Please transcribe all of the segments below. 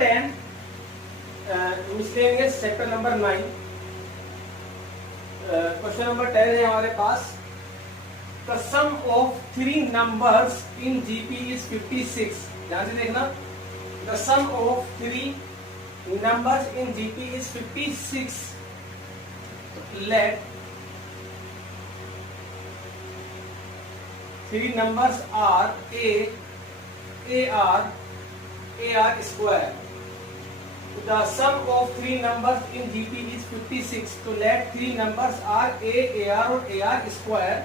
10, miscellaneous chapter number 9। Question number 10 है हमारे पास, the sum of 3 numbers in GP is 56। ध्यान से देखना, the sum of 3 numbers in GP is 56. Let 3 numbers are A, AR, AR square. The sum of 3 numbers in GP is 56. So let 3 numbers are A, AR or AR square.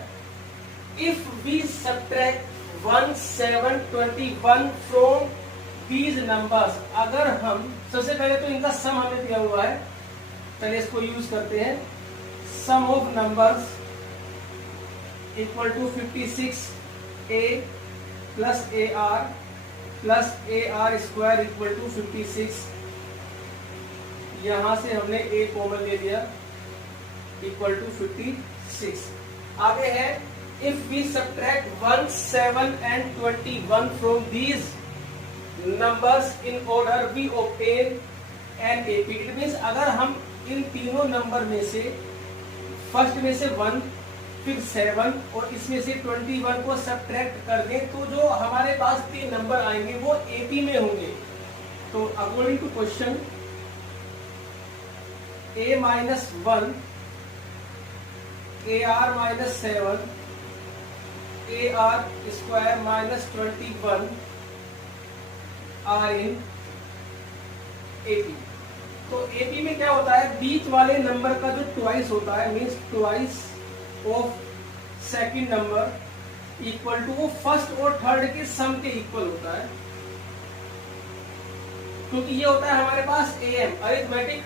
If we subtract 1, 7, 21 from these numbers, अगर हम सबसे पहले तो इनका सम हमें दिया हुआ है, चलिए इसको यूज करते हैं। Sum of numbers equal to 56 A plus AR plus AR square equal to 56। यहां से हमने A कॉमन ले लिया, इक्वल टू 56। आगे है, if we subtract 1, 7 and 21 from these numbers in order we obtain an AP। It means अगर हम इन तीनों नंबर में से फर्स्ट में से 1, फिर 7 और इसमें से 21 को सब्ट्रैक्ट कर दें तो जो हमारे पास 3 नंबर आएंगे वो AP में होंगे। तो according to question, A minus 1, AR minus 7, AR square minus 21 are in AP. तो एपी में क्या होता है, बीच वाले नंबर का जो ट्वाइस होता है, means twice of second number equal to वो फर्स्ट और थर्ड के सम के इक्वल होता है। क्योंकि ये होता है हमारे पास एएम, अरिथमेटिक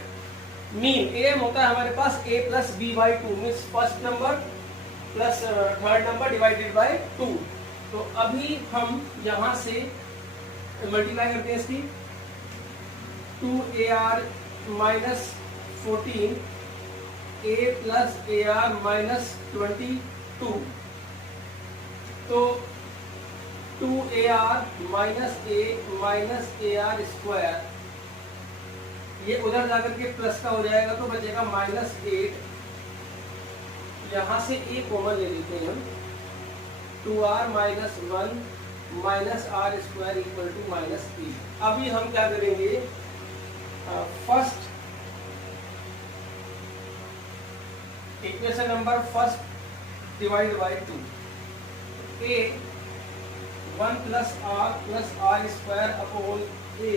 मीन। एएम होता है हमारे पास a plus B by 2, means first number plus third number divided by 2। तो अभी हम यहां से मल्टीप्लाई करते हैं इसकी, 2AR minus 14 A plus AR minus 22। तो 2AR minus A minus AR square, ये उधर जाकर के प्लस का हो जाएगा तो बचेगा माइनस 8। यहां से A कॉमन ले लेते हैं हम, 2R minus 1 minus R square equal to minus 3। अभी हम क्या करेंगे, first equation number first divide by 2, A 1 plus R square upon A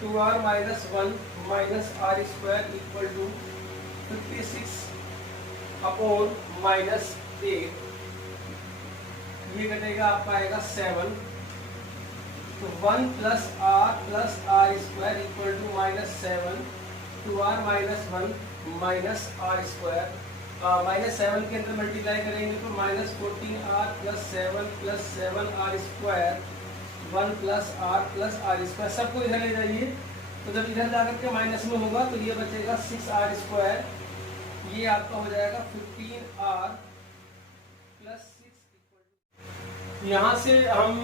2R minus 1 minus R square equal to 56 upon minus 8। ये कटेगा, आपका आएगा 7। तो 1 plus R square equal to minus 7, 2R minus 1 minus R square, minus 7 के अंदर multiply करेंगे तो minus 14R plus 7 R square, 1 plus R square. सबको इधर ले जाइए, तो जब इधर जाकर के माइनस में होगा तो ये बचेगा 6R स्क्वायर। ये आपका हो जाएगा 15R प्लस 6। यहां से हम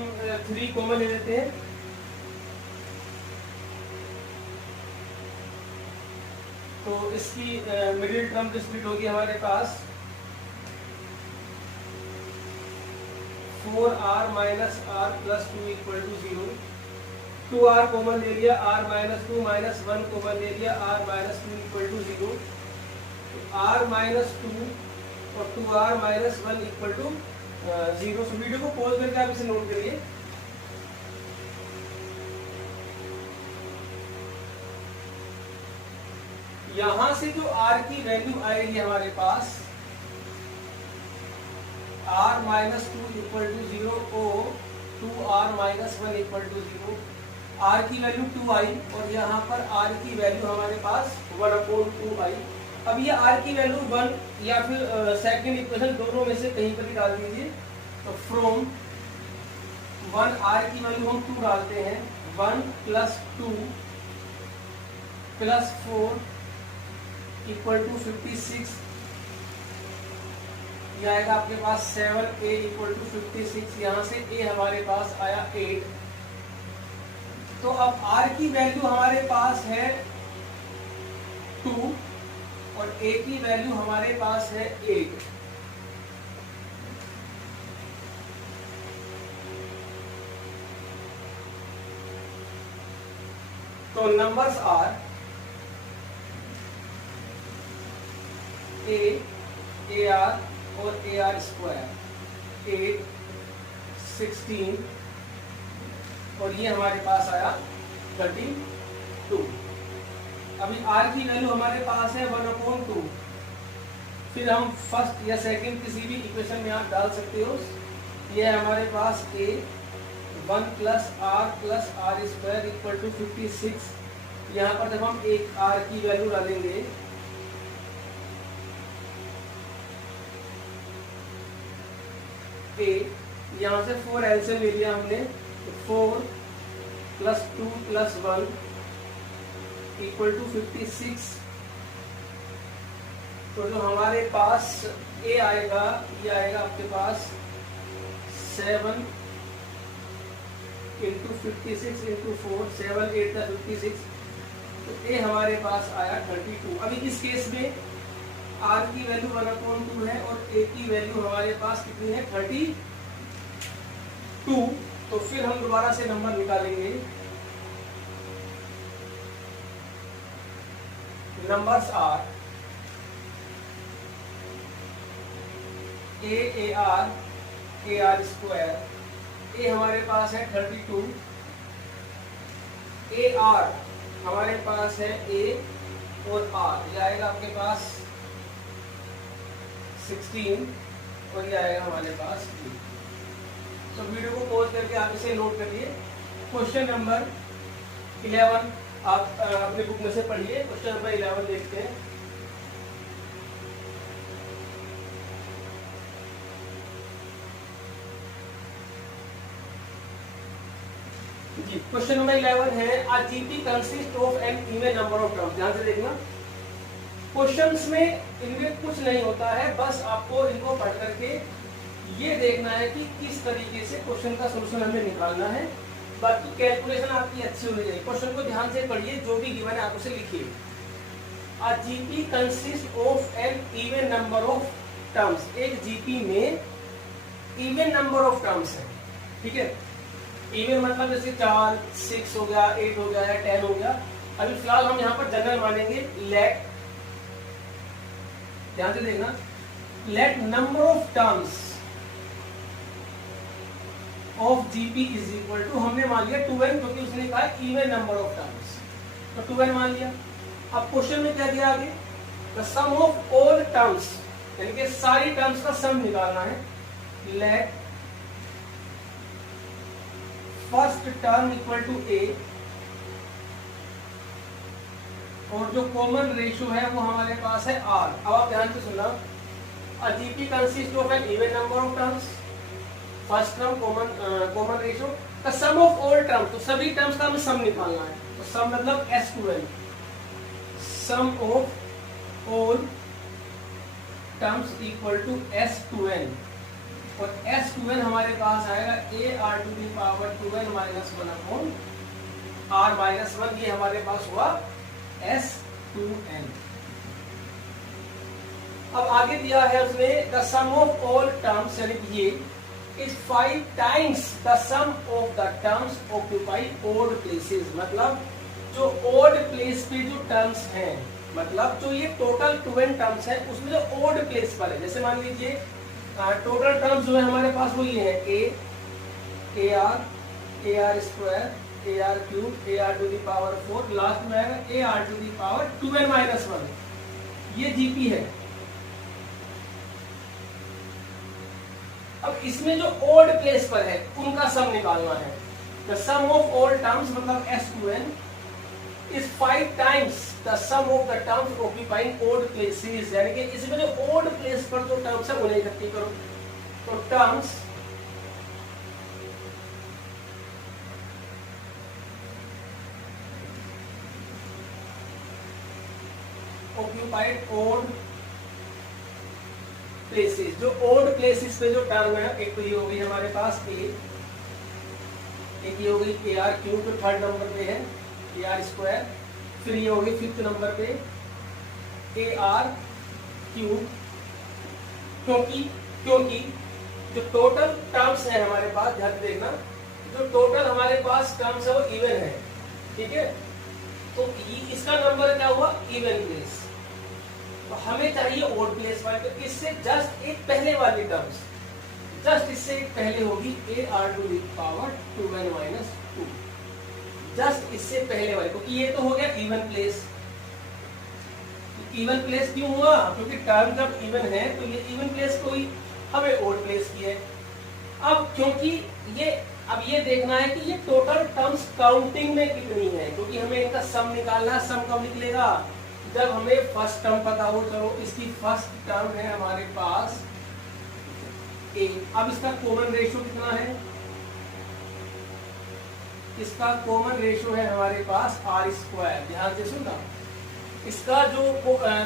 3 कॉमन ले लेते हैं, तो इसकी मिडिल टर्म स्प्लिट होगी हमारे पास 4R minus R plus 2 equal to 0। 2R common ले लिया, R माइनस 2 माइनस 1 कॉमन ले लिया, R minus 2 equal to 0। R minus 2 और 2R minus 1 equal to 0। So video को पॉज करके आप इसे नोट करिए। यहां से जो R की वैल्यू आएगी हमारे पास, R माइनस 2 इक्वल टू 0 और 2R minus 1 equal to 0। R की वैल्यू 2 आई और यहाँ पर R की वैल्यू हमारे पास 1/2 आई। अब ये R की वैल्यू 1 या फिर सेकंड इक्वेशन दोनों में से कहीं पर भी डाल दीजिए। तो फ्रॉम 1 R की वैल्यू हम 2 डालते हैं, 1 प्लस 2 प्लस 4 इक्वल टू 56। ये आएगा आपके पास 7A इक्वल टू 56। यहाँ से A हमारे पास आया 8। तो अब r की वैल्यू हमारे पास है 2 और a की वैल्यू हमारे पास है 8। तो नंबर्स आर ए आर और ए आर स्क्वायर 8, 16 और ये हमारे पास आया 32। अभी r की वैल्यू हमारे पास है 1/2। फिर हम फर्स्ट या सेकंड किसी भी इक्वेशन में आप डाल सकते हो। ये है हमारे पास a 1 plus r square equal to 56। यहाँ पर जब हम एक r की वैल्यू डालेंगे a, यहाँ से 4 एलसीएम ले लिया हमने, तो 4 प्लस 2 प्लस 1 इक्वल टू 56। तो जो हमारे पास a आएगा, ये आएगा आपके पास 7 इंटू 56 इंटू 4, 7 8 का 56। तो a हमारे पास आया 32। अभी इस केस में r की वैल्यू 1/2 है और a की वैल्यू हमारे पास कितनी है 32। तो फिर हम दोबारा से नंबर निकालेंगे। Numbers are a are square, a हमारे पास है 32, ए आर हमारे पास है a और r, ये आएगा आपके पास 16 और ये आएगा हमारे पास 2। तो वीडियो को पॉज करके आप इसे नोट करिए। क्वेश्चन नंबर 11 आप अपने बुक में से पढ़िए। क्वेश्चन नंबर 11 देखते हैं। जी, क्वेश्चन नंबर 11 है a GP consist of an even number of terms. ध्यान से देखना, क्वेश्चंस में इनमें कुछ नहीं होता है, बस आपको इनको पढ़ करके ये देखना है कि किस तरीके से क्वेश्चन का सॉल्यूशन हमें निकालना है। बाकी कैलकुलेशन आपकी अच्छी होनी चाहिए। क्वेश्चन को ध्यान से पढ़िए, जो भी गिवन है आप उसे लिखिए। A GP consist of an even number of terms. एक जीपी में इवन नंबर ऑफ टर्म्स है, ठीक है। इवन मतलब जैसे 4, 6 हो गया, 8 हो गया या 10 हो गया। अभी फिलहाल हम यहाँ पर जनरल मानेंगे। लेट, ध्यान से देखना, let number of terms of GP is equal to, हमने मान लिया 2n क्योंकि उसने कहा इवन नंबर ऑफ टर्म्स, तो 2n मान लिया। अब क्वेश्चन में क्या दिया आगे, the sum of all terms, यानी कि सारी टर्म्स का सम निकालना है। Let first term equal to a, और जो कॉमन रेशियो है वो हमारे पास है r। अब आप ध्यान से सुनना, a GP consist of an even number of terms, first term common ratio, the sum of all terms, तो सभी टर्म्स का हमें सम निकालना है। तो सम मतलब s2n, sum of all terms equal to s2n, और s2n हमारे पास आएगा ar to the power 2n minus 1 r minus 1, ये हमारे पास हुआ s2n। अब आगे दिया है उसने the sum of all terms, यानी कि ये is 5 times the sum of the terms occupy odd places। मतलब जो odd place पे जो terms हैं, मतलब जो ये टोटल 2n टर्म्स है उसमें जो odd place पर है, जैसे मान लीजिए टोटल टर्म्स जो है हमारे पास वो ये है a R square, A R cube, A R to the power 4, last में आएगा A R to the power 2n minus 1, ये जीपी है। अब इसमें जो ओड प्लेस पर है उनका सम निकालना है। The sum of all terms मतलब s2n is 5 times the sum of the terms occupying odd places, यानी कि इसमें जो ओड प्लेस पर जो टर्म्स है उन्हें इकट्ठी करो। तो टर्म्स ऑक्यूपाइड ओड प्लेसेस, जो ओड प्लेसेस पे जो टर्म है, एक तो ये हो गई हमारे पास एक ये हो गई ए आर क्यूब जो थर्ड नंबर पे है ए आर स्क्वायर, फिर ये हो गई फिफ्थ नंबर पे ए आर क्यूब, क्योंकि जो टोटल टर्म्स है हमारे पास, ध्यान से देखना, जो टोटल हमारे पास टर्म्स है वो इवन है, ठीक है। तो इसका नंबर क्या हुआ, इवन प्लेस, तो हमें चाहिए ओड प्लेस वाले, तो इससे जस्ट एक पहले वाली टर्म्स, जस्ट इससे एक पहले होगी A R to the power 2n minus 2, just इससे पहले वाले, क्योंकि ये तो हो गया इवन प्लेस। इवन प्लेस क्यों हुआ, क्योंकि टर्म जब इवन है तो ये इवन प्लेस को ही हमें ओड प्लेस की है। अब क्योंकि ये, अब ये देखना है कि ये टोटल टर्म्स काउंटिंग में कितनी है, क्योंकि हमें इनका सम निकालना है। सम कब निकलेगा, जब हमें फर्स्ट टर्म पता हो। चलो इसकी फर्स्ट टर्म है हमारे पास ए, अब इसका कॉमन रेशियो कितना है, इसका कॉमन रेशियो है हमारे पास आर स्क्वायर, ध्यान से सुनना, इसका जो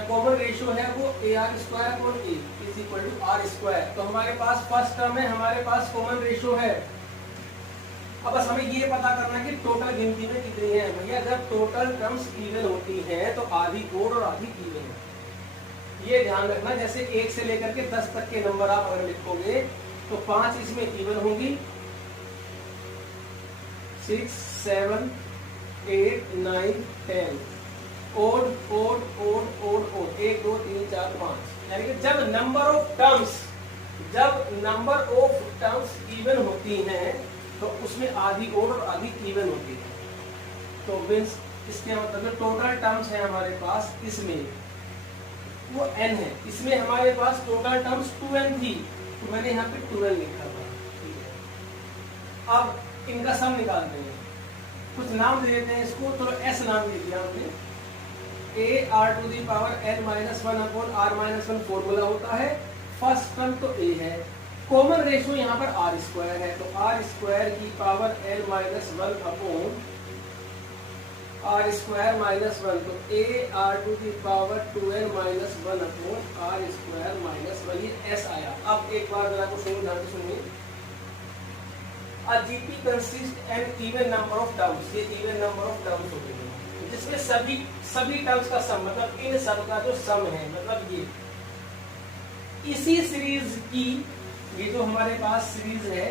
कॉमन रेशियो है वो A are square upon A is equal to R square. तो हमारे पास फर्स्ट टर्म है, हमारे पास कॉमन रेशियो है। अब बस हमें ये पता करना है कि टोटल गिनती में कितनी है। भैया जब टोटल टर्म्स इवन होती हैं तो आधी ओड और आधी इवन है, ये ध्यान रखना। जैसे 1 से लेकर के 10 तक के नंबर आप अगर लिखोगे तो 5 इसमें इवन होंगी, 6, 7, 8, 9, 10 odd odd odd odd odd, 1 2 3 4 5, यानी कि जब नंबर ऑफ टर्म्स इवन होती हैं तो उसमें आधी ओड और आधी इवन होती है। तो मीन्स इसके मतलब जो टोटल टर्म्स है हमारे पास इसमें वो n है, इसमें हमारे पास टोटल टर्म्स 2n थी, तो मैंने यहाँ पे 2n लिखा था, ठीक है। अब इनका सम निकालते हैं, कुछ नाम दे देते हैं इसको। चलो s नाम दे दिया हमने, A R to the power n minus 1 upon R minus 1 formula होता है। फर्स्ट टर्म तो a है, कॉमन रेशियो यहाँ पर आर स्क्वायर है, तो आर स्क्वायर की power n minus 1 upon R square minus 1, तो A R to the power 2n minus 1 upon R square minus 1, ये s आया। अब एक बार जरा को सुनिए, ध्यान से सुनिए। A GP consists an even number of terms, ये even number of terms होते हैं जिसमें सभी टर्म्स का सम, मतलब इन सब का जो सम है, मतलब ये इसी सीरीज की, ये जो हमारे पास सीरीज है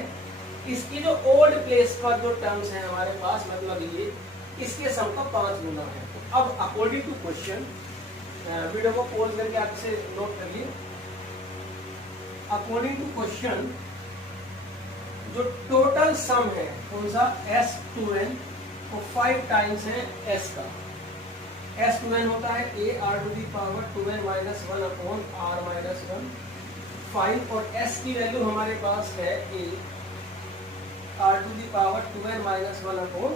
इसकी जो ओड प्लेस पर जो टर्म्स है हमारे पास, मतलब ये इसके सम का 5 गुना है। तो अब अकॉर्डिंग टू क्वेश्चन, वीडियो को पॉज करके आप इसे नोट कर लिए। अकॉर्डिंग टू क्वेश्चन जो टोटल सम है कौन सा, S2n, तो 5 टाइम्स है s का। S2n होता है a r to the power 2n minus 1 upon r minus 1, 5, और s की वैल्यू हमारे पास है a r to the power 2n minus 1 upon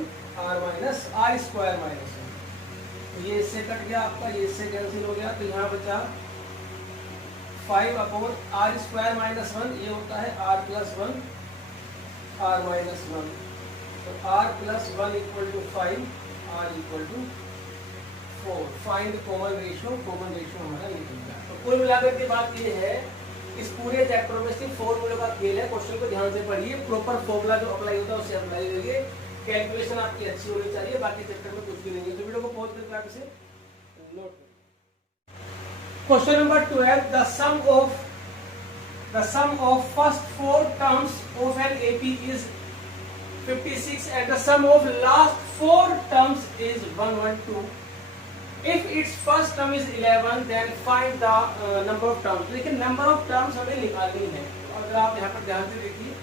r minus r square minus 1। तो ये इससे कट गया आपका, ये इससे कैंसिल हो गया, तो यहाँ बचा 5 अपॉन r स्क्वायर माइनस 1, ये होता है r प्लस 1 r माइनस 1, तो r plus 1 equal to 5, r equal to 4। Find common ratio, common ratio हमारा निकल गया। तो कुल मिलाकर की बात ये है, इस पूरे चैप्टर में सिर्फ फॉर्मूले का खेल है। क्वेश्चन को ध्यान से पढ़िए, प्रॉपर फॉर्मूला जो अप्लाई होता है उससे अप्लाई करिए, कैलकुलेशन आपकी अच्छी होनी चाहिए, बाकी चैप्टर में कुछ भी नहीं है। तो वीडियो को पॉज करके आप इसे नोट करिए। Question number 12, the sum of first 4 terms of an AP is 56 and the sum of last 4 terms is 112. If its first term is 11, then find the number of terms. लेकिन number of terms हमें निकालनी है। अगर आप यहाँ पर ध्यान से देखिए,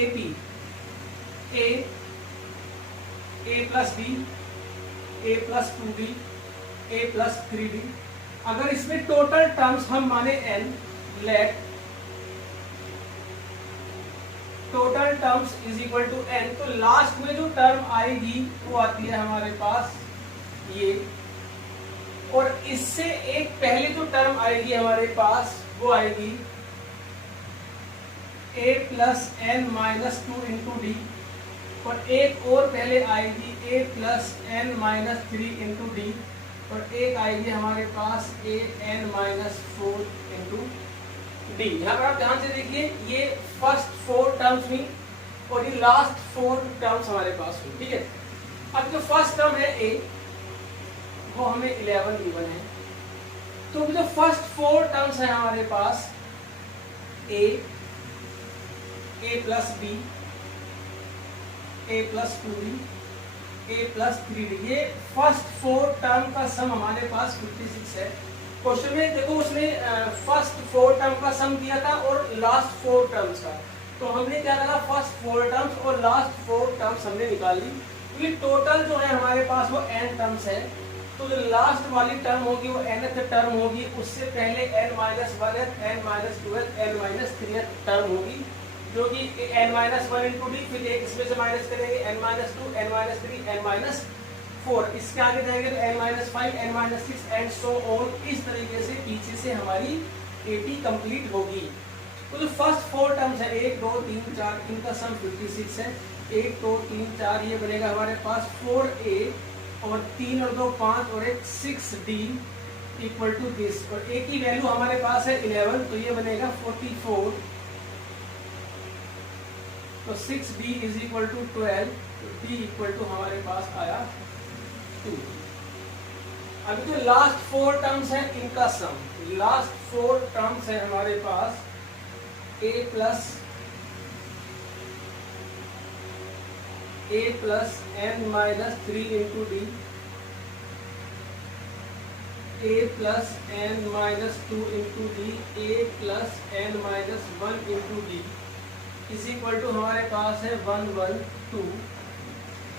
AP A plus B, A plus 2B, A plus 3B, अगर इसमें टोटल टर्म्स हम माने n, let total terms is equal to n, तो लास्ट में जो टर्म आएगी वो आती है हमारे पास ये, और इससे एक पहले जो टर्म आएगी हमारे पास वो आएगी a plus n minus 2 into D, और एक और पहले आएगी a plus n minus 3 into D, और एक आएगी हमारे पास a n minus 4 into D. यहाँ पर आप ध्यान से देखिए, ये फर्स्ट 4 टर्म्स हुई और ये लास्ट 4 टर्म्स हमारे पास हुई, ठीक है। अब जो फर्स्ट टर्म है ए, वो हमें 11 गिवन है, तो जो फर्स्ट 4 टर्म्स है हमारे पास ए plus B, A plus 2b, A plus 3d, ये फर्स्ट 4 टर्म का सम हमारे पास 56 है। क्वेश्चन में देखो उसने फर्स्ट 4 टर्म का सम दिया था और लास्ट 4 टर्म्स का, तो हमने क्या करा, फर्स्ट 4 टर्म्स और लास्ट 4 टर्म्स हमने निकाल ली, क्योंकि टोटल जो है हमारे पास वो n टर्म्स है, तो जो लास्ट वाली टर्म होगी वो nth टर्म होगी, उससे पहले n-1th, n-2th, n-3th टर्म होगी, जो कि n-1 इंटू डी, फिर एक इसमें से माइनस करेंगे n-2, n-3, n-4, इसके आगे जाएंगे तो n-5, n-6 and so on, इस तरीके से पीछे से हमारी 80 कंप्लीट होगी। तो जो फर्स्ट 4 टर्म्स है 1 2 3 4, इनका सम 56 है। 1 2 3 4 ये बनेगा हमारे पास 4a और 3 और 2 5 और एक 6d इक्वल टू दिस, और a की वैल्यू हमारे पास है 11, तो ये बनेगा 44, तो 6d इज इक्वल टू 12, तो d इक्वल टू हमारे पास आया 2। अभी जो लास्ट 4 टर्म्स है इनका सम, लास्ट 4 टर्म्स है हमारे पास a plus n-3 into D, a plus n-2 into D, a plus n-1 into D is equal to हमारे पास है 1 1 2,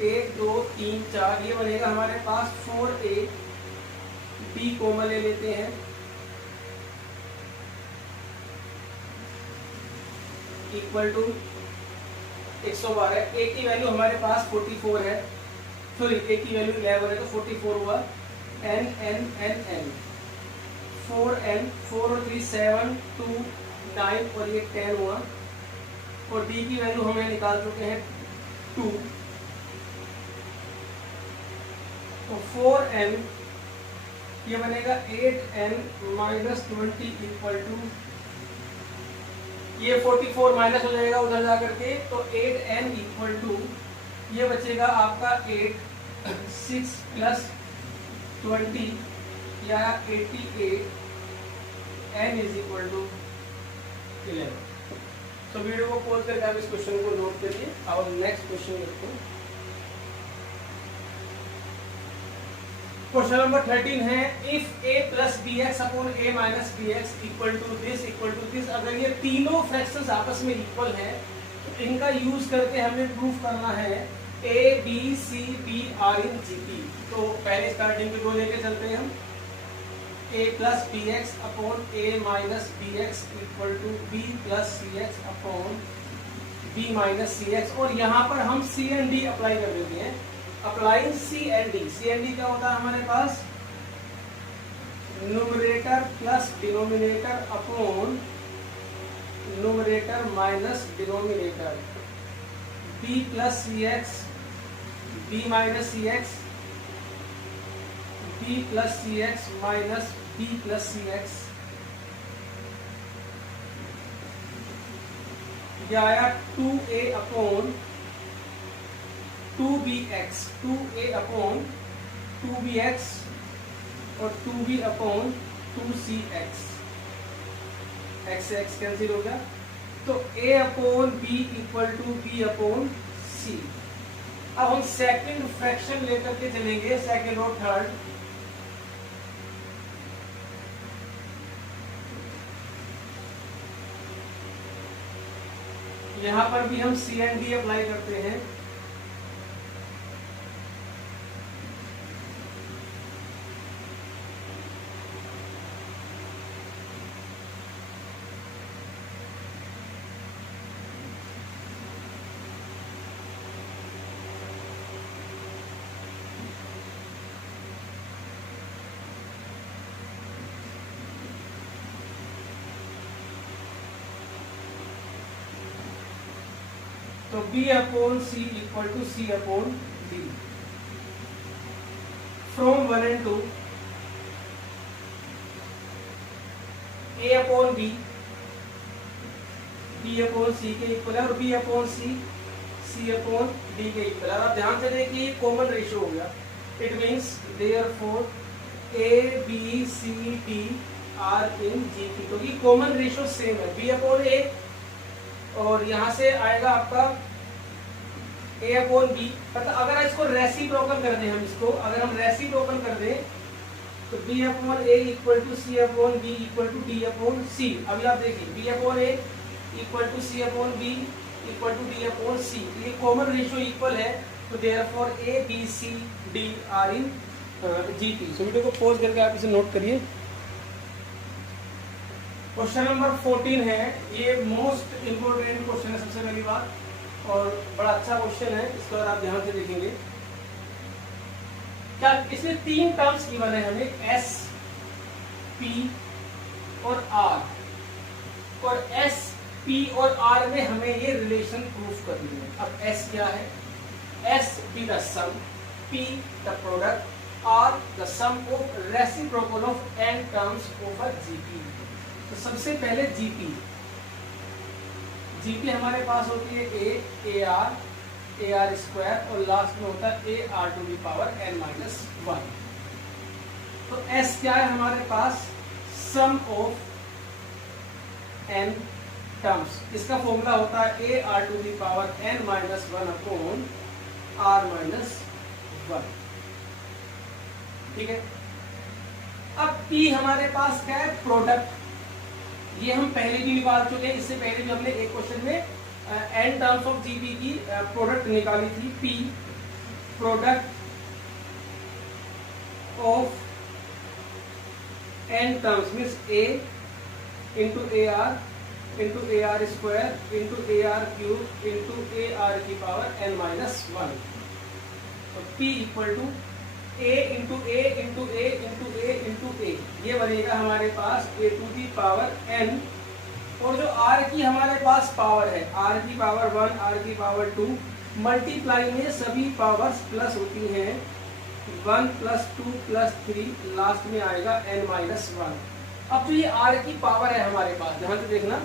1 2 3 4, ये बनेगा हमारे पास 4a, b कॉमन ले लेते हैं, इक्वल टू 112, a की वैल्यू हमारे पास 44 है, सॉरी a की वैल्यू 11 है, तो 44 हुआ, n n n n 4n, 4 और 3 7 2 9 और ये 10 हुआ, और d की वैल्यू हमें निकाल चुके हैं 2, तो 4n ये बनेगा 8n माइनस 20 इक्वल टू, ये 44 माइनस हो जाएगा उधर जा करके, तो 8n इक्वल टू ये बचेगा आपका 8, 6 प्लस 20 या 88, n इज इक्वल टू 11। तो वीडियो को पॉज करके आप इस क्वेश्चन को नोट करिए। अब नेक्स्ट क्वेश्चन देखते हैं। क्वेश्चन नंबर 13 है, if a plus B X upon a minus B X equal to this, अगर ये तीनों फ्रैक्शंस आपस में इक्वल हैं तो इनका यूज करके हमें प्रूफ करना है a b c b r in gp। तो पहले स्टार्टिंग में 2 लेके चलते हैं हम, a plus B X upon a minus B X equal to b plus C X upon b minus C X, और यहाँ पर हम c एंड d अप्लाई कर देते हैं। Applying c and d, c and d क्या होता है हमारे पास, numerator plus denominator upon numerator minus denominator, b plus सी एक्स, b माइनस सी एक्स, b प्लस सी एक्स माइनस b प्लस सी एक्स, यह आया 2a upon 2bx, 2a upon 2bx और 2b upon 2cx, x से x cancel हो गया, तो a upon b equal to b upon c। अब हम second fraction लेकर के चलेंगे, सेकंड और थर्ड। यहां पर भी हम सी एंड डी अप्लाई करते हैं। तो b upon c equal to c upon d, from 1 and 2, a upon b b upon c के इक्वल है और b upon c c upon d के इक्वल है। आप ध्यान से देखिए कॉमन रेशियो हो गया। It means therefore a b c d are in GP, क्योंकि कॉमन रेशियो सेम है b अपॉन a और यहाँ से आएगा आपका a अपॉन b। मतलब अगर इसको रेसिप्रोकल कर दें, हम इसको अगर हम रेसिप्रोकल कर दें तो b upon a equal to c upon b equal to d upon c। अभी आप देखिए b upon a equal to c upon b equal to d upon c, ये कॉमन रेशियो इक्वल है, तो therefore a b c d are in GP। So video को pause करके आप इसे नोट करिए। क्वेश्चन नंबर 14 है, ये मोस्ट इंपोर्टेंट क्वेश्चन है सबसे पहली बात, और बड़ा अच्छा क्वेश्चन है, इसको अगर आप ध्यान से देखेंगे। क्या इसमें तीन टर्म्स गिवन है हमें, S, P और R, और S, P और R में हमें ये रिलेशन प्रूफ करनी है। अब S क्या है? S be the sum, P the product, R the sum of reciprocal of n terms over GP। तो सबसे पहले GP हमारे पास होती है A AR स्क्वायर और लास्ट में होता है AR to the power n minus 1। तो S क्या है हमारे पास? Sum of n terms. इसका फॉर्मूला होता है AR to the power n minus 1 upon R minus 1। ठीक है। अब P हमारे पास क्या है? प्रोडक्ट। ये हम पहले भी निकाल चुके हैं, इससे पहले भी हमने एक क्वेश्चन में n टर्म्स ऑफ GP की प्रोडक्ट निकाली थी। P product of n terms means A into AR square into AR cube into AR की पावर n माइनस 1। तो P equal to A into A into A into A into A, ये बनेगा हमारे पास A to the power n, और जो R की हमारे पास पावर है, R की पावर 1, R की पावर 2, मल्टीप्लाई में सभी पावर्स प्लस होती हैं, 1 प्लस 2 प्लस 3, लास्ट में आएगा n माइनस 1। अब जो ये R की पावर है हमारे पास, ध्यान से देखना,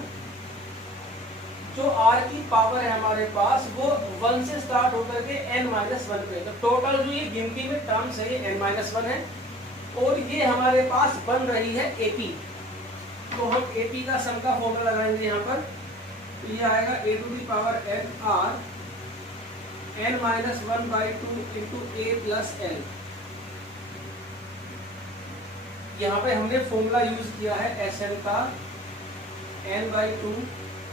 जो R की पावर है हमारे पास वो 1 से स्टार्ट होकर के n माइनस 1 पे, तो टोटल जो ये गिनती में टर्म्स है ये n माइनस 1 है, और ये हमारे पास बन रही है AP। तो हम AP का सम का फॉर्मूला लगाएंगे यहाँ पर, तो ये आएगा A to the power n R n minus 1 by 2 into A plus L। यहाँ पे हमने फॉर्मूला यूज किया है Sn का, n by 2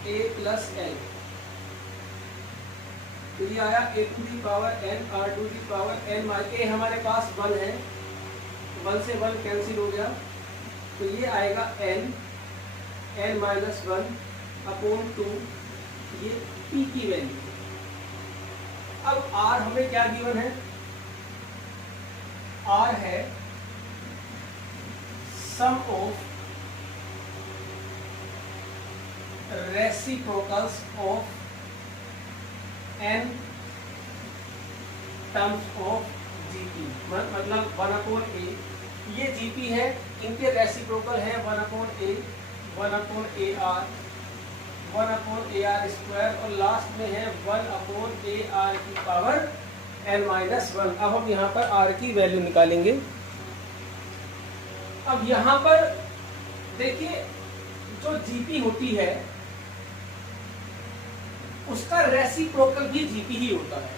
A plus L। तो ये आया A to the power n R to the power n minus A हमारे पास 1 है, 1 से 1 कैंसिल हो गया, तो ये आएगा n माइनस 1 अपॉन 2, ये P की वैल्यू। अब R हमें क्या गिवन है? R है sum of reciprocals of n terms of GP, मतलब 1 अपॉन A, ये GP है, इनके रेसिप्रोकल है 1 upon A, 1 upon AR, 1 upon AR square, और लास्ट में है 1 अपॉन AR की पावर n माइनस 1। अब हम यहाँ पर R की वैल्यू निकालेंगे। अब यहाँ पर देखिए जो GP होती है उसका रेसिप्रोकल भी GP ही होता है,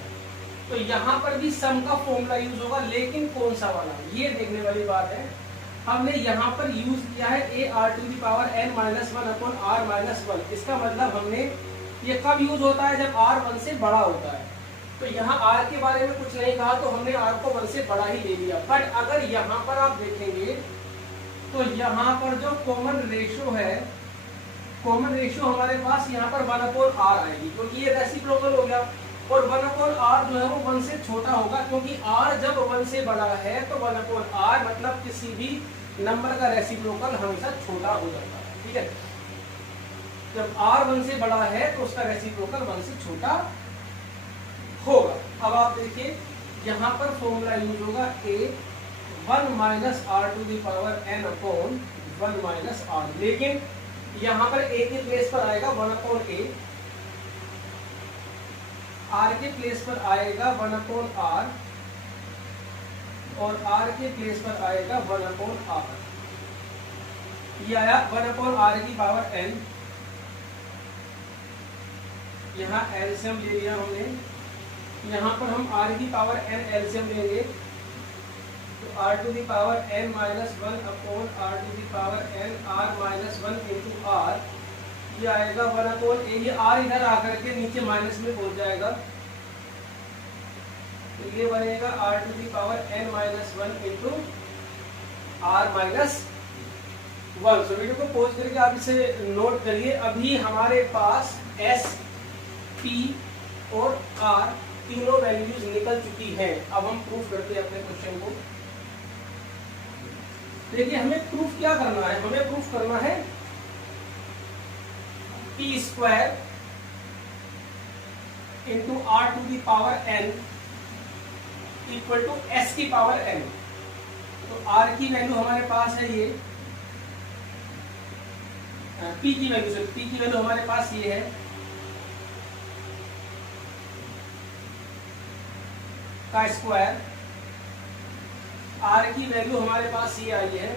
तो यहाँ पर भी सम का फॉर्मूला यूज होगा, लेकिन कौन सा वाला, ये देखने वाली बात है। हमने यहाँ पर यूज किया है AR to the power n minus 1 upon R minus 1। इसका मतलब हमने ये कब यूज होता है? जब R 1 से बड़ा होता है। तो यहाँ R के बारे में कुछ नहीं कहा, तो हमने R को 1 से बड़ा ही ले लिया। बट अगर यहाँ पर आप देखेंगे तो यहाँ पर जो कॉमन रेशियो है, कॉमन रेशियो हमारे पास यहाँ पर 1 अपॉन R आएगी, क्योंकि ये रेसिप्रोकल हो गया, और 1 अपॉन R जो है वो 1 से छोटा होगा, क्योंकि R जब 1 से बड़ा है तो 1 अपॉन R मतलब किसी भी नंबर का रेसिप्रोकल हमेशा छोटा हो जाता है। ठीक है, जब R 1 से बड़ा है तो उसका रेसिप्रोकल 1 से छोटा होगा। अब आप देखिए यहाँ पर फॉर्मूला यूज होगा A 1 minus R to the power n upon 1 minus R, लेकिन यहाँ पर a के प्लेस पर आएगा 1/a, r के प्लेस पर आएगा 1/r, और r के प्लेस पर आएगा 1/r। ये आया 1/r की पावर n। यहाँ एलसीएम ले लिया हमने, यहाँ पर हम r की पावर n एलसीएम लेंगे, तो r to the power n minus 1/r to the power n r minus 1 into r, ये आएगा 1/a। ये r इधर आकर के नीचे माइनस में पहुंच जाएगा, तो ये बनेगा r to the power n minus 1 into r minus 1। तो वीडियो को पॉज करके आप इसे नोट करिए। अभी हमारे पास s, p और r तीनों वैल्यूज निकल चुकी हैं। अब हम प्रूफ करते हैं अपने क्वेश्चन को। देखिए हमें प्रूफ क्या करना है, हमें प्रूफ करना है p square into r to the power n equal to s की पावर n। तो r की वैल्यू हमारे पास है ये, p की वैल्यू हमारे पास ये है का स्क्वायर, r की वैल्यू हमारे पास ये आई है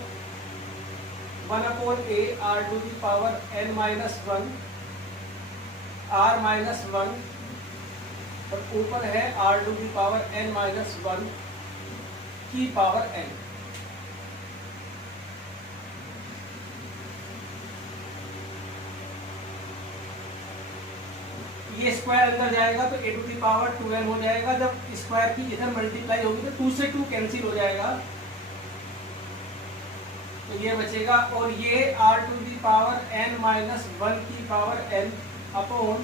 1/a r to the power n minus 1 r minus 1, और ऊपर है r to the power n minus 1 की पावर n। ये स्क्वायर अंदर जाएगा तो a to the power 2n हो जाएगा। जब स्क्वायर की इधर मल्टीप्लाई होगी तो 2 से 2 कैंसिल हो जाएगा, तो ये बचेगा। और ये r to the power n minus 1 की पावर n अपॉन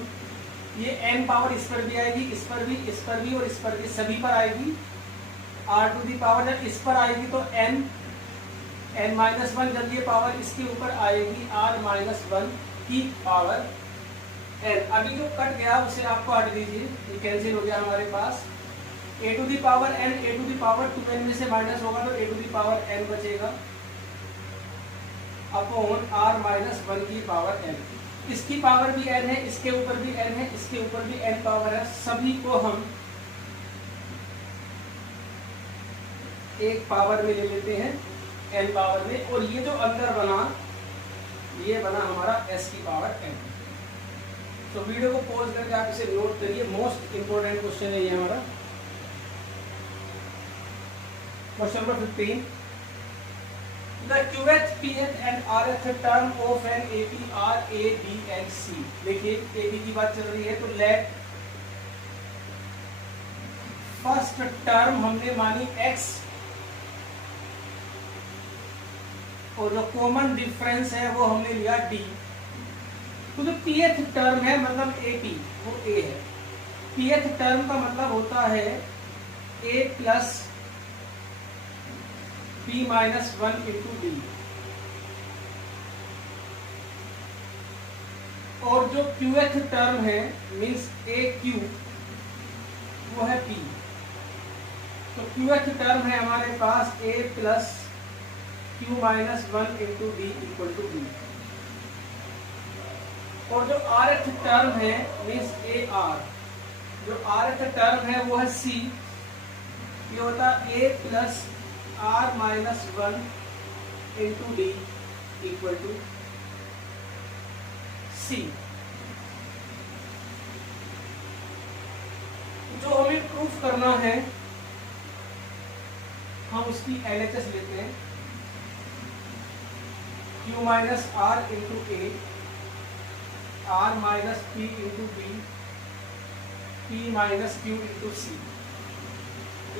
ये n पावर इस पर भी आएगी, इस पर भी, इस पर भी और इस पर भी, सभी पर आएगी। r टू दी पावर जब इस पर आएगी तो n माइनस 1, जब ये पावर इसके ऊपर आएगी r माइनस 1 की पावर n। अभी जो कट गया उसे आपको हटा दीजिए, ये कैंसिल हो गया हमारे पास। a to the power n a to the power 2n में से माइनस होगा तो a to the power n बचेगा अपॉन r माइनस 1 की पावर n। इसकी पावर भी n है, इसके ऊपर भी n है, इसके ऊपर भी n पावर है, सभी को हम एक पावर में ले लेते हैं n पावर में। और ये जो अंदर बना ये बना हमारा s की पावर n। तो वीडियो को पॉज करके आप इसे नोट करिए, मोस्ट इंपोर्टेंट क्वेश्चन है ये हमारा। Question number 15, the qth pth and rth term of an AP are a b and c। देखिए ab की बात चल रही है, तो लेट फर्स्ट टर्म हमने मानी x, और जो कॉमन डिफरेंस है वो हमने लिया d। तो जो pth टर्म है मतलब AP वो a है। pth टर्म का मतलब होता है a plus p minus 1 into D, और जो qth टर्म है मीन्स AQ वो है p। तो qth टर्म है हमारे पास a plus q minus 1 into D equal to b, और जो rth टर्म है मीन्स AR, जो rth टर्म है वो है C। ये होता है a plus r minus 1 into D equal to C। जो हमें प्रूफ करना है हम उसकी LHS लेते हैं, q minus r into a, r minus p into b, p minus q into c.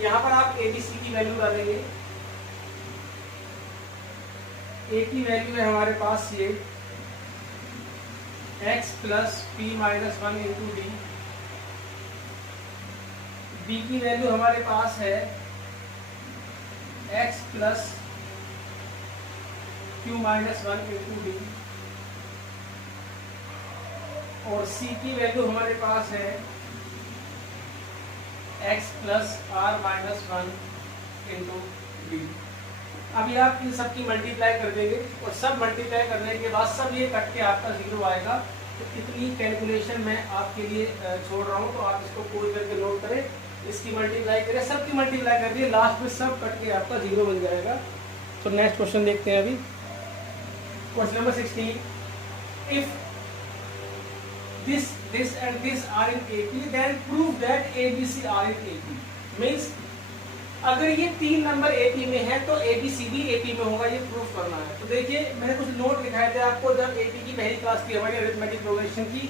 यहाँ पर आप ABC की वैल्यू डालेंगे। a की वैल्यू है हमारे पास ये x plus p minus 1 into D, b की वैल्यू हमारे पास है x plus q minus 1 into D, और C की वैल्यू हमारे पास है x plus r minus 1 into D. अभी आप इन सब की मल्टीप्लाई कर देंगे और सब मल्टीप्लाई करने के बाद सब ये कट के आपका जीरो आएगा। तो इतनी कैलकुलेशन मैं आपके लिए छोड़ रहा हूँ, तो आप इसको पूरी करके नोट करें, इसकी मल्टीप्लाई करें, सबकी मल्टीप्लाई कर दिए, लास्ट में सब कट के आपका जीरो बन जाएगा। तो नेक्स्ट क्वेश्चन देखते हैं अभी, question number 16। If this and this are in AP, then prove that ABC are in AP। Means अगर ये 3 नंबर AP में है तो ABC भी AP में होगा, ये प्रूफ करना है। तो देखिए मैंने कुछ नोट लिखाए थे आपको जब AP की पहली क्लास थी हमारी अरिथमेटिक प्रोग्रेशन की,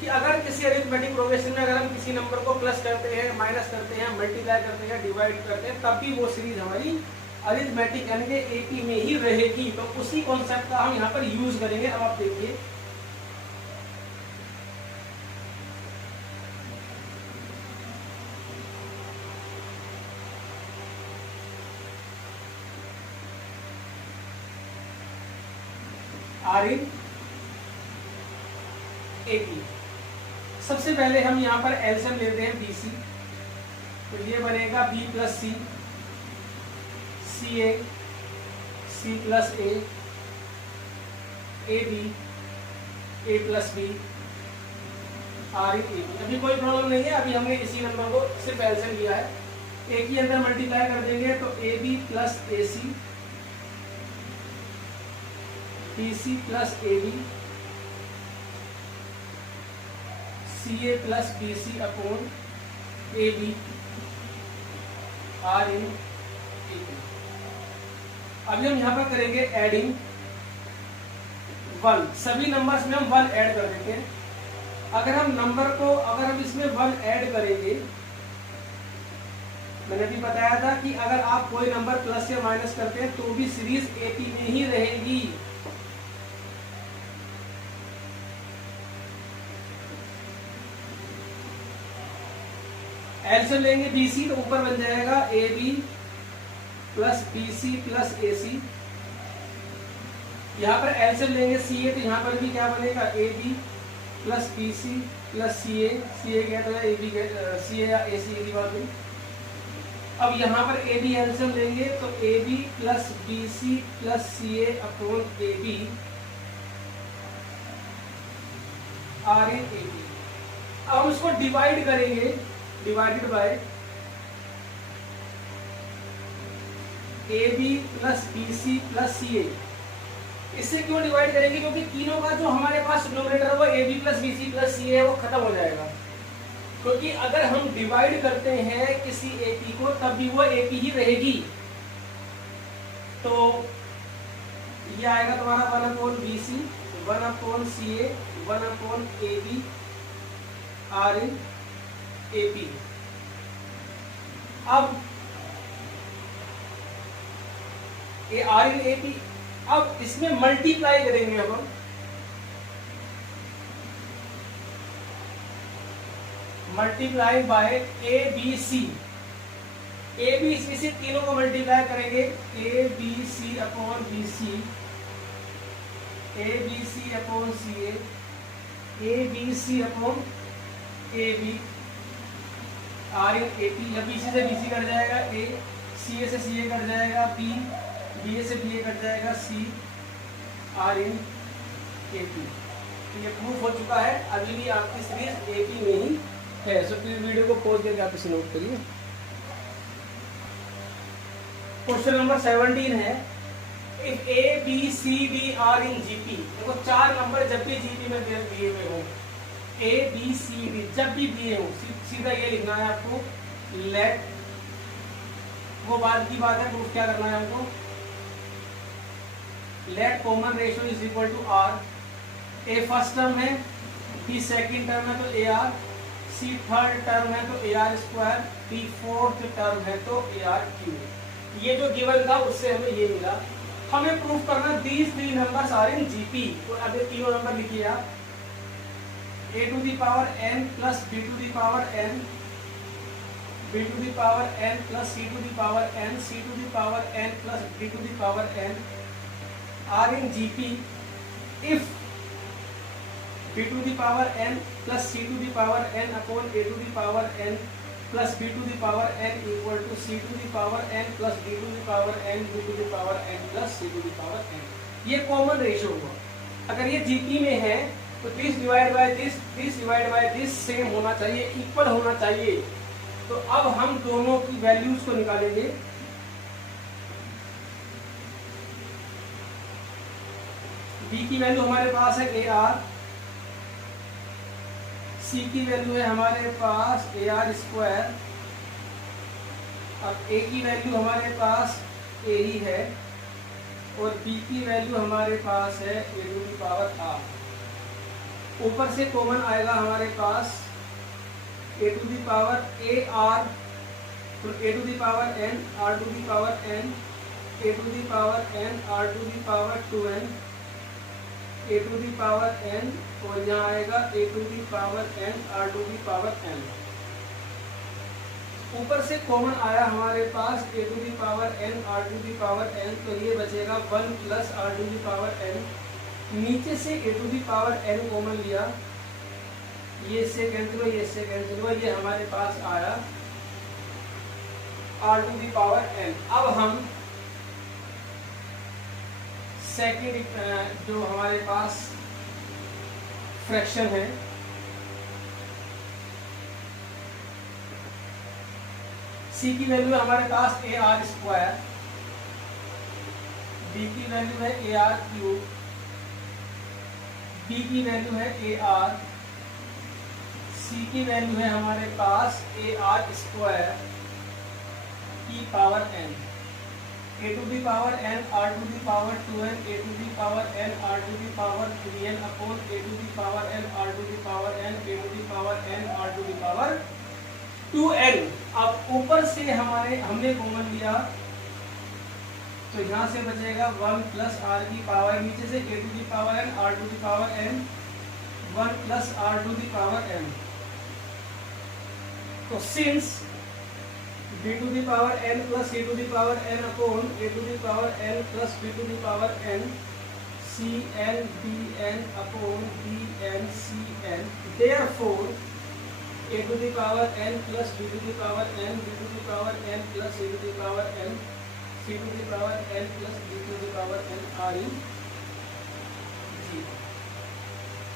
कि अगर किसी अरिथमेटिक प्रोग्रेशन में अगर हम किसी नंबर को प्लस करते हैं, माइनस करते हैं, मल्टीप्लाई करते हैं, डिवाइड करते हैं, तब भी वो सीरीज हमारी अरिथमेटिक यानी कि AP में ही रहेगी। तो उसी कॉन्सेप्ट का हम यहाँ पर यूज करेंगे। अब आप देखिए आर इन AP। सबसे पहले हम यहाँ पर एलसीएम लेते हैं BC, तो ये बनेगा B plus C, C A, C plus A, B, A plus B, are in AP। अभी कोई प्रॉब्लम नहीं है, अभी हमने इसी नंबर को सिर्फ एलसीएम लिया है। ए की अंदर मल्टीप्लाई कर देंगे तो AB plus AC, BC plus AB, CA plus BC upon AB, are in AP। अभी हम यहाँ पर करेंगे एडिंग 1, सभी नंबर्स में हम 1 ऐड कर देते हैं। अगर हम नंबर को अगर हम इसमें 1 ऐड करेंगे, मैंने भी बताया था कि अगर आप कोई नंबर प्लस या माइनस करते हैं तो भी सीरीज AP में ही रहेगी। एलसीएम लेंगे BC तो ऊपर बन जाएगा AB plus BC plus AC। यहाँ पर एलसीएम लेंगे CA तो यहाँ पर भी क्या बनेगा AB plus BC plus CA, CA क्या था AB CA या AC की बात हुई। अब यहाँ पर AB एलसीएम लेंगे तो AB plus BC plus CA upon AB, are in AP। अब हम इसको डिवाइड करेंगे, divided by AB plus BC plus CA। इससे क्यों डिवाइड करेंगे? क्योंकि तीनों का जो हमारे पास डिनोमिनेटर है वो AB plus BC plus CA है, वो खत्म हो जाएगा। क्योंकि अगर हम डिवाइड करते हैं किसी AP को तब भी वो AP ही रहेगी। तो ये आएगा तुम्हारा 1 upon BC, 1 upon CA, 1 upon AB, are in AP। अब ये आर इन AP, अब इसमें मल्टीप्लाई करेंगे हम मल्टीप्लाई बाय ABC। ABC से तीनों को मल्टीप्लाई करेंगे, ABC upon BC, ABC upon CA, ABC upon AB, are in AP। या BC से BC कट जाएगा A, CA से CA कट जाएगा B, BA से BA कट जाएगा C, आर इन AP। तो ये प्रूफ हो चुका है, अभी भी आपकी सीरीज AP में ही है। सो प्लीज वीडियो को पॉज करके आप इसे नोट करिए। क्वेश्चन नंबर 17 है, if A B C D are in GP। देखो 4 नंबर जब भी GP में दिए हुए हो, A B C D जब भी दिए हो, सीधा ये लिखना है आपको, लेट, वो बाद की बात है, प्रूफ क्या करना है हमको, let common ratio is equal to R। A first term है, B सेकंड टर्म है तो AR, C थर्ड टर्म है तो AR square, D fourth term है तो AR क्यूब। ये जो गिवन था उससे हमें ये मिला। हमें प्रूफ करना these 3 numbers are in GP। तो अब ये तीनों नंबर लिखिए आप, A to the power n plus B to the power n, B to the power n plus C to the power n, C to the power n plus D to the power n are in GP if B to the power n plus C to the power n upon A to the power n plus B to the power N equal to C to the power N plus D to the power N B to the power N plus C to the power N. ये common ratio हुआ। अगर ये GP में है तो this divide by this divide by this same होना चाहिए, equal होना चाहिए। तो अब हम दोनों की वैल्यूज को निकालेंगे। बी की वैल्यू हमारे पास है ए आर, सी की वैल्यू है हमारे पास ए आर स्क्वायर, अब ए की वैल्यू हमारे पास ए ही है और बी की वैल्यू हमारे पास है a to the power r. ऊपर से कॉमन आएगा हमारे पास a to the power a r, तो a to the power N R to the power N, A to the power N R to the power 2n, A to the power n और यहाँ आएगा a to the power N R to the power n. ऊपर से common आया हमारे पास a to the power N R to the power n, तो ये बचेगा 1 plus r to the power n. नीचे से a to the power n common लिया, ये से कैंसिल हुआ, ये से कैंसिल हुआ, ये हमारे पास आया R to the power N. अब हम सेकेंड जो हमारे पास फ्रैक्शन है, सी की वैल्यू है हमारे पास ए आर स्क्वायर, बी की वैल्यू है ए आर क्यूब, बी की वैल्यू है ए आर, सी की वैल्यू है हमारे पास ए आर स्क्वायर की power N, A to the power N R to the power 2n, A to the power N R to the power 3n upon A to the power N R to the power N, A to the power N R to the power 2n। अब ऊपर से हमने common लिया तो यहाँ से बचेगा 1 plus are की पावर, नीचे से a to the power N R to the power n 1 plus r to the power n. तो since b to the power n plus c to the power n upon a to the power n plus b to the power n c n d n upon d n c n, therefore a to the power n plus b to the power n b to the power n plus c to the power n c to the power n plus d to the power n are in 0।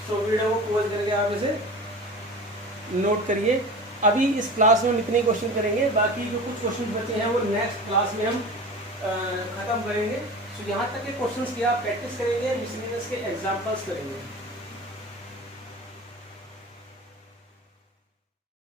So video को pause करके आप इसे note करिए। अभी इस class में हम इतने क्वेश्चन करेंगे, बाकी जो कुछ क्वेश्चन बचे हैं वो नेक्स्ट क्लास में हम खत्म करेंगे। तो यहाँ तक के क्वेश्चंस की आप प्रैक्टिस करेंगे, मिसलेनियस के एग्जांपल्स करेंगे।